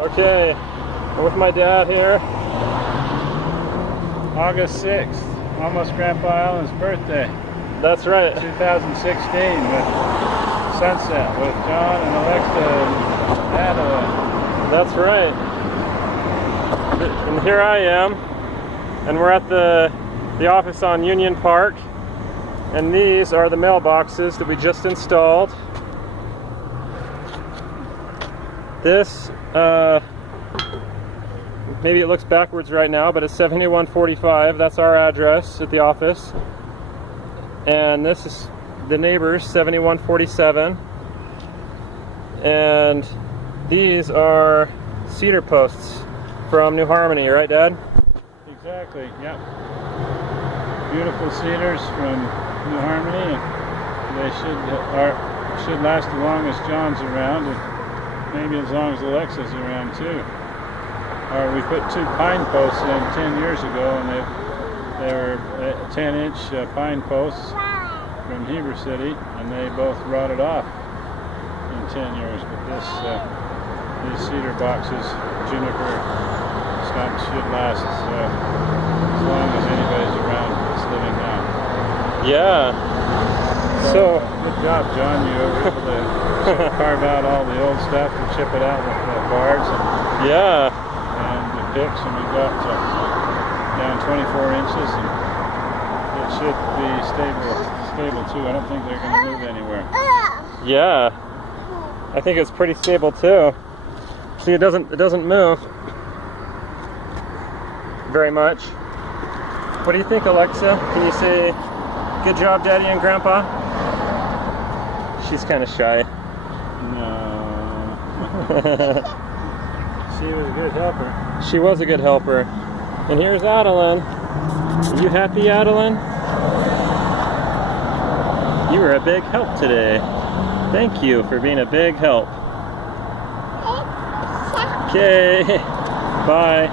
Okay, I'm with my dad here. August 6th, almost Grandpa Allen's birthday. That's right. 2016 with Sunset with John and Alexa and Adeline. That's right. And here I am, and we're at the office on Union Park, and these are the mailboxes that we just installed. This, maybe it looks backwards right now, but it's 7145. That's our address at the office. And this is the neighbors, 7147. And these are cedar posts from New Harmony, right, Dad? Exactly, yep. Beautiful cedars from New Harmony. They should last as long as John's around. Maybe as long as Alexa's around too. We put 2 pine posts in 10 years ago, and they were 10-inch pine posts from Heber City, and they both rotted off in 10 years. But these cedar boxes, juniper stumps, should last as long as anybody's around that's living now. Yeah. So good job, John. You were able to carve out all the old stuff and chip it out with bars and the picks, and we got down 24 inches, and it should be stable too. I don't think they're going to move anywhere. Yeah, I think it's pretty stable too. See, it doesn't move very much. What do you think, Alexa? Can you say good job, Daddy and Grandpa? She's kind of shy. No. She was a good helper. She was a good helper. And here's Adeline. Are you happy, Adeline? You were a big help today. Thank you for being a big help. Okay. Bye.